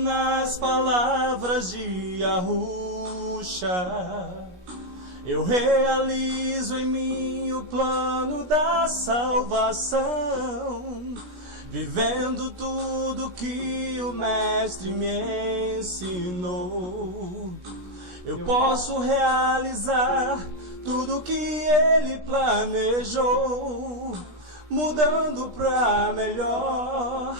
nas palavras de Yahusha. Eu realizo em mim o plano da salvação, vivendo tudo que o Mestre me ensinou. Eu posso realizar tudo que Ele planejou, mudando pra melhor,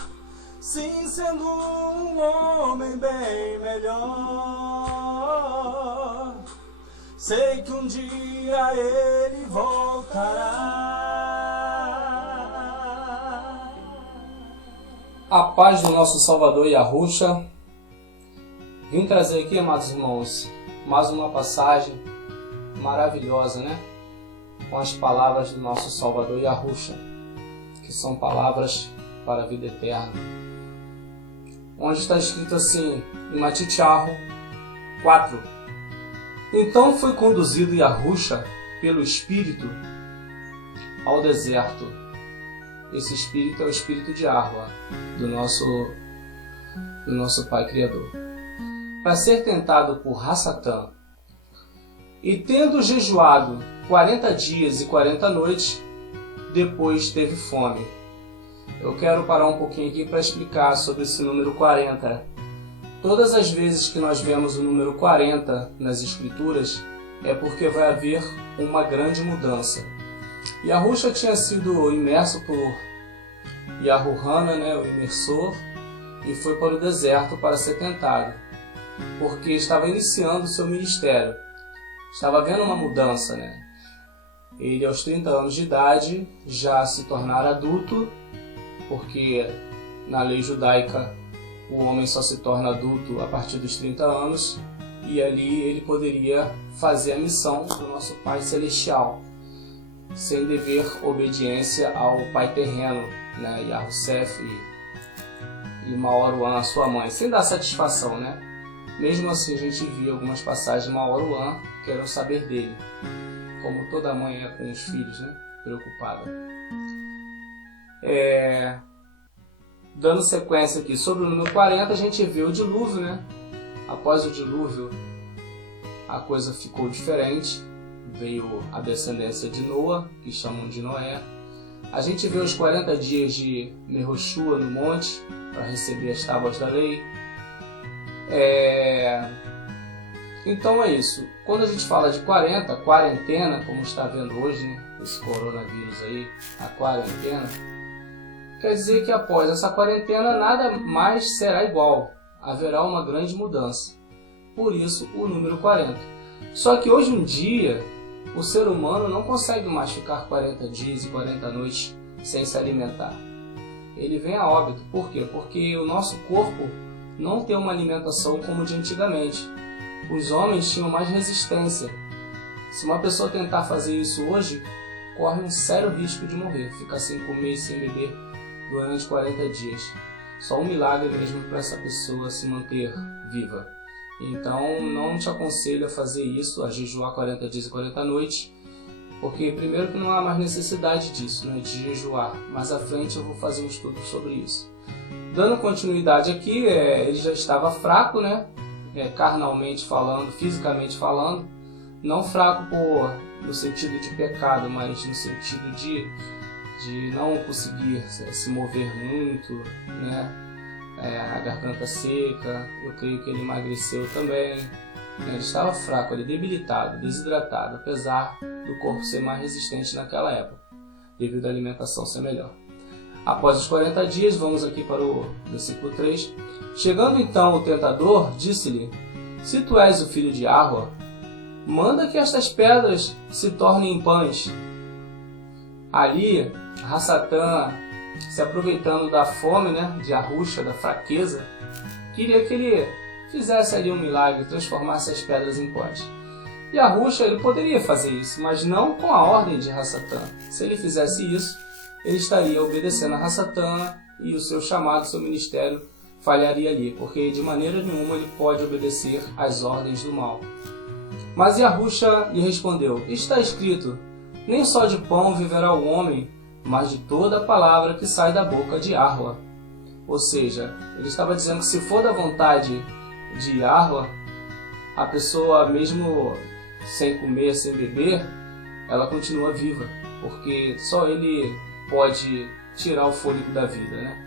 sim, sendo um homem bem melhor. Sei que um dia Ele voltará. A paz do nosso Salvador Yahusha. Vim trazer aqui, amados irmãos, mais uma passagem maravilhosa, né? Com as palavras do nosso Salvador Yahusha, que são palavras para a vida eterna. Onde está escrito assim, em Matityahu 4. Então foi conduzido Yahusha pelo Espírito ao deserto. Esse Espírito é o Espírito de Arwa, do nosso Pai Criador, para ser tentado por Hassatan. E tendo jejuado 40 dias e 40 noites, depois teve fome. Eu quero parar um pouquinho aqui para explicar sobre esse número 40. Todas as vezes que nós vemos o número 40 nas Escrituras, é porque vai haver uma grande mudança. Yahusha tinha sido imerso por Yahuhana, né, o imersor, e foi para o deserto para ser tentado, porque estava iniciando o seu ministério. Estava havendo uma mudança, né? Ele, aos 30 anos de idade, já se tornara adulto, porque na lei judaica o homem só se torna adulto a partir dos 30 anos, e ali ele poderia fazer a missão do nosso Pai Celestial, sem dever obediência ao Pai terreno, né, Yahusef e Maoruan, sua mãe, sem dar satisfação, né? Mesmo assim, a gente via algumas passagens de Maoruan querendo saber dele, como toda mãe é com os filhos, né? Preocupada. Dando sequência aqui, sobre o número 40, a gente vê o dilúvio, né? Após o dilúvio, a coisa ficou diferente. Veio a descendência de Noa, que chamam de Noé. A gente vê os 40 dias de Mehoshua no monte, para receber as tábuas da lei. Então é isso. Quando a gente fala de 40, quarentena, como está vendo hoje, né? Esse coronavírus aí, a quarentena, quer dizer que após essa quarentena nada mais será igual. Haverá uma grande mudança. Por isso o número 40. Só que hoje em dia o ser humano não consegue mais ficar 40 dias e 40 noites sem se alimentar. Ele vem a óbito. Por quê? Porque o nosso corpo não tem uma alimentação como de antigamente. Os homens tinham mais resistência. Se uma pessoa tentar fazer isso hoje, corre um sério risco de morrer, ficar sem comer e sem beber durante 40 dias. Só um milagre mesmo para essa pessoa se manter viva. Então não te aconselho a fazer isso, a jejuar 40 dias e 40 noites, porque primeiro que não há mais necessidade disso, né, de jejuar. Mais à frente eu vou fazer um estudo sobre isso. Dando continuidade aqui, ele já estava fraco, né, carnalmente falando, fisicamente falando, não fraco no sentido de pecado, mas no sentido de não conseguir se mover muito, né? A garganta seca. Eu creio que ele emagreceu também. Ele estava fraco, ele debilitado, desidratado, apesar do corpo ser mais resistente naquela época, devido à alimentação ser melhor. Após os 40 dias, vamos aqui para o versículo 3. Chegando então o tentador, disse-lhe: se tu és o filho de Arwa, manda que estas pedras se tornem em pães. Ali, Hassatan, se aproveitando da fome, né, de Yahusha, da fraqueza, queria que ele fizesse ali um milagre, transformasse as pedras em pães. Yahusha, ele poderia fazer isso, mas não com a ordem de Hassatan. Se ele fizesse isso, ele estaria obedecendo a Hassatan e o seu chamado, seu ministério falharia ali, porque de maneira nenhuma ele pode obedecer às ordens do mal. Mas Yahusha lhe respondeu: está escrito, nem só de pão viverá o homem, mas de toda a palavra que sai da boca de Arwa. Ou seja, ele estava dizendo que se for da vontade de Yahweh, a pessoa mesmo sem comer, sem beber, ela continua viva, porque só ele pode tirar o fôlego da vida, né?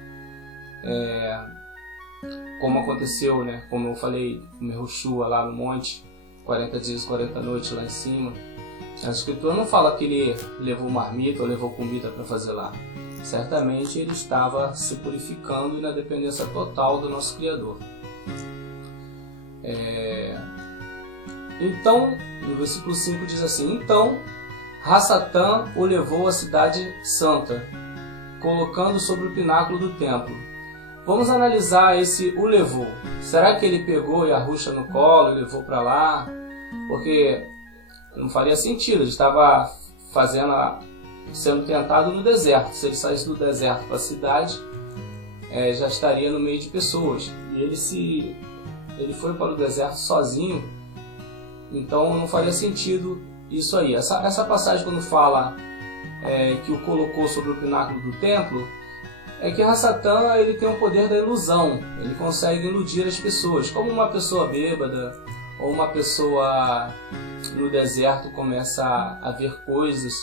Como aconteceu, né? Como eu falei, com Yehoshua lá no monte, 40 dias, 40 noites lá em cima. A Escritura não fala que ele levou marmita ou levou comida para fazer lá. Certamente ele estava se purificando e na dependência total do nosso Criador. Então, no versículo 5 diz assim: então, Hassatã o levou à cidade santa, colocando sobre o pináculo do templo. Vamos analisar esse o levou. Será que ele pegou Yahusha no colo e levou para lá? Porque não faria sentido, ele estava sendo tentado no deserto. Se ele saísse do deserto para a cidade, já estaria no meio de pessoas. E ele foi para o deserto sozinho, então não faria sentido isso aí. Essa passagem, quando fala que o colocou sobre o pináculo do templo, é que Hassatã ele tem o poder da ilusão. Ele consegue iludir as pessoas, como uma pessoa bêbada ou uma pessoa no deserto começa a ver coisas.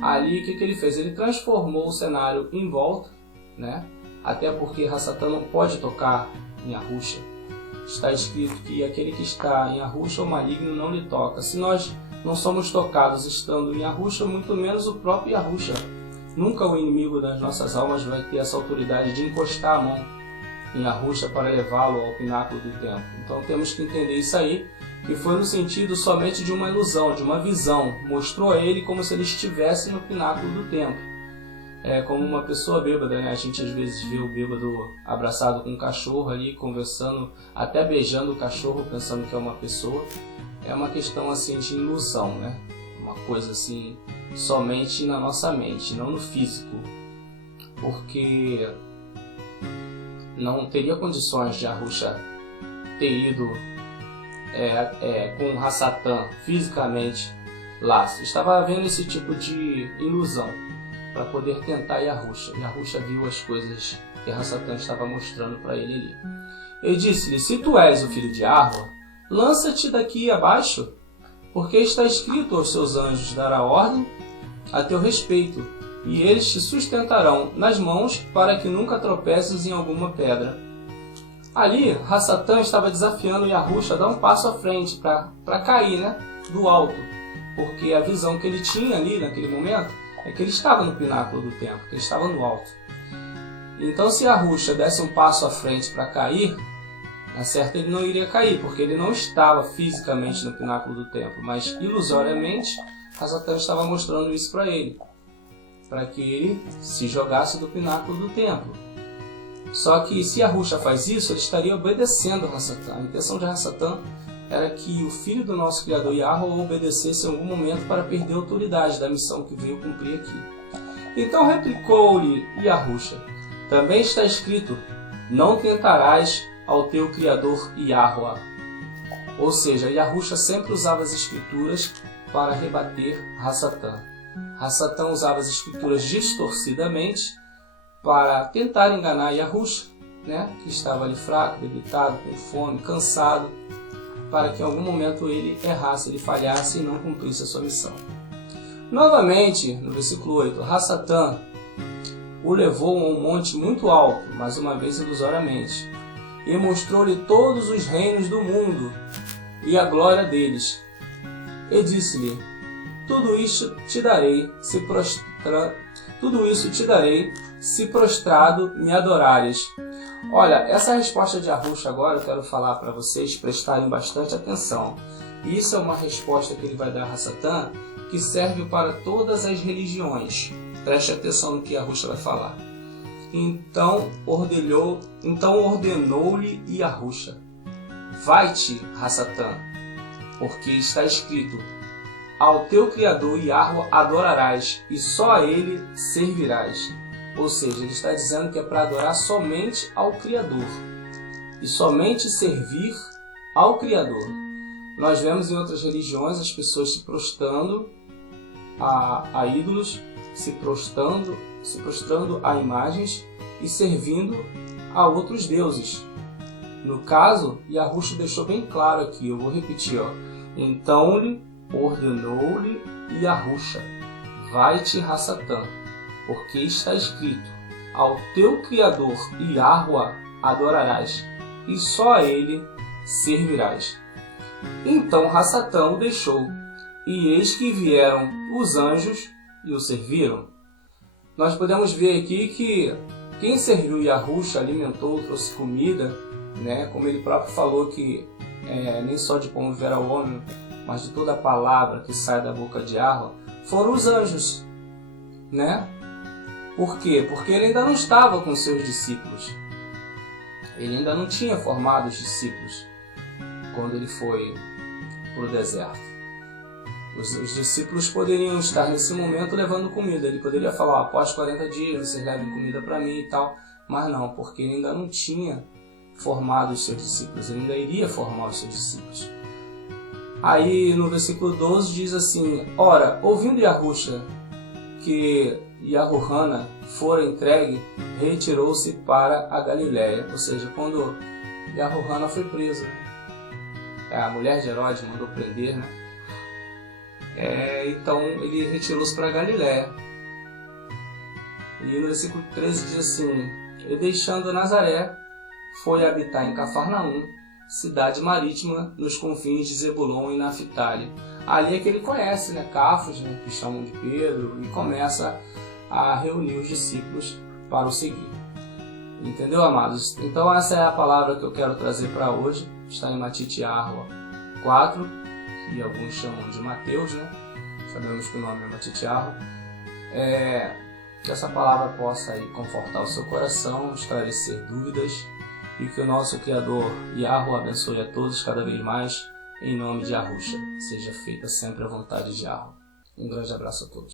Ali, o que ele fez? Ele transformou o cenário em volta, né? Até porque Hassatã não pode tocar em Yahusha. Está escrito que aquele que está em Yahusha, o maligno não lhe toca. Se nós não somos tocados estando em Yahusha, muito menos o próprio Yahusha. Nunca o inimigo das nossas almas vai ter essa autoridade de encostar a mão em Yahusha para levá-lo ao pináculo do templo. Então temos que entender isso aí, que foi no sentido somente de uma ilusão, de uma visão. Mostrou a ele como se ele estivesse no pináculo do templo. Como uma pessoa bêbada, né? A gente às vezes vê o bêbado abraçado com um cachorro ali, conversando, até beijando o cachorro, pensando que é uma pessoa. É uma questão assim de ilusão, né? Uma coisa assim, somente na nossa mente, não no físico. Porque não teria condições de Yahusha ter ido com Hassatã fisicamente lá. Estava havendo esse tipo de ilusão para poder tentar Yahusha. Yahusha viu as coisas que Hassatã estava mostrando para ele ali. Ele disse-lhe: se tu és o filho de Yahweh, lança-te daqui abaixo, porque está escrito aos seus anjos dará ordem a teu respeito, e eles te sustentarão nas mãos para que nunca tropeces em alguma pedra. Ali, Hassatã estava desafiando Yahusha a dar um passo à frente para cair, né, do alto, porque a visão que ele tinha ali naquele momento é que ele estava no pináculo do templo, que ele estava no alto. Então, se Yahusha desse um passo à frente para cair, na certa ele não iria cair, porque ele não estava fisicamente no pináculo do templo, mas ilusoriamente Hassatã estava mostrando isso para ele, para que ele se jogasse do pináculo do templo. Só que se Yahusha faz isso, ele estaria obedecendo a Hassatã. A intenção de Hassatã era que o filho do nosso Criador Yahweh obedecesse em algum momento para perder a autoridade da missão que veio cumprir aqui. Então replicou-lhe Yahusha: também está escrito, não tentarás ao teu Criador Yahweh. Ou seja, Yahusha sempre usava as escrituras para rebater Hassatã. Hassatã usava as escrituras distorcidamente para tentar enganar Yahusha, né, que estava ali fraco, debilitado, com fome, cansado, para que em algum momento ele errasse, ele falhasse e não cumprisse a sua missão. Novamente, no versículo 8, Hassatã o levou a um monte muito alto, mais uma vez ilusoriamente, e mostrou-lhe todos os reinos do mundo e a glória deles. E disse-lhe: tudo isso te darei se prostrado me adorares. Olha, essa resposta de Yahusha agora eu quero falar para vocês prestarem bastante atenção. Isso é uma resposta que ele vai dar a Hassatã que serve para todas as religiões. Preste atenção no que Yahusha vai falar. Então ordenou-lhe Yahusha: vai-te, Hassatã, porque está escrito, ao teu Criador Yahweh adorarás, e só a ele servirás. Ou seja, ele está dizendo que é para adorar somente ao Criador, e somente servir ao Criador. Nós vemos em outras religiões as pessoas se prostrando a ídolos, se prostrando a imagens e servindo a outros deuses. No caso, Yahusha deixou bem claro aqui, eu vou repetir, ó. Então ordenou-lhe Yahusha: vai-te, Hassatã, porque está escrito: ao teu Criador Yahweh adorarás, e só a ele servirás. Então Hassatã o deixou, e eis que vieram os anjos e o serviram. Nós podemos ver aqui que quem serviu Yahusha, alimentou, trouxe comida, né? Como ele próprio falou que nem só de pão viverá o homem, mas de toda a palavra que sai da boca de Yahweh, foram os anjos, né? Por quê? Porque ele ainda não estava com seus discípulos. Ele ainda não tinha formado os discípulos quando ele foi para o deserto. Os discípulos poderiam estar nesse momento levando comida. Ele poderia falar: após 40 dias vocês levem comida para mim e tal. Mas não, porque ele ainda não tinha formado os seus discípulos. Ele ainda iria formar os seus discípulos. Aí no versículo 12 diz assim: ora, ouvindo Yahusha que Yahuhana fora entregue, retirou-se para a Galiléia. Ou seja, quando Yahuhana foi preso, a mulher de Herodes mandou prender, né? Então ele retirou-se para a Galiléia. E no versículo 13 diz assim: e deixando Nazaré, foi habitar em Cafarnaum, cidade marítima, nos confins de Zebulon e Naftali. Ali é que ele conhece, né, Cafos, né, que chamam de Pedro, e começa a reunir os discípulos para o seguir. Entendeu, amados? Então essa é a palavra que eu quero trazer para hoje. Está em Matitiahu 4, que alguns chamam de Mateus, né? Sabemos que o nome é Matitiahu. Que essa palavra possa aí confortar o seu coração, esclarecer dúvidas, e que o nosso Criador Yahweh abençoe a todos cada vez mais, em nome de Yahusha. Seja feita sempre a vontade de Yahweh. Um grande abraço a todos.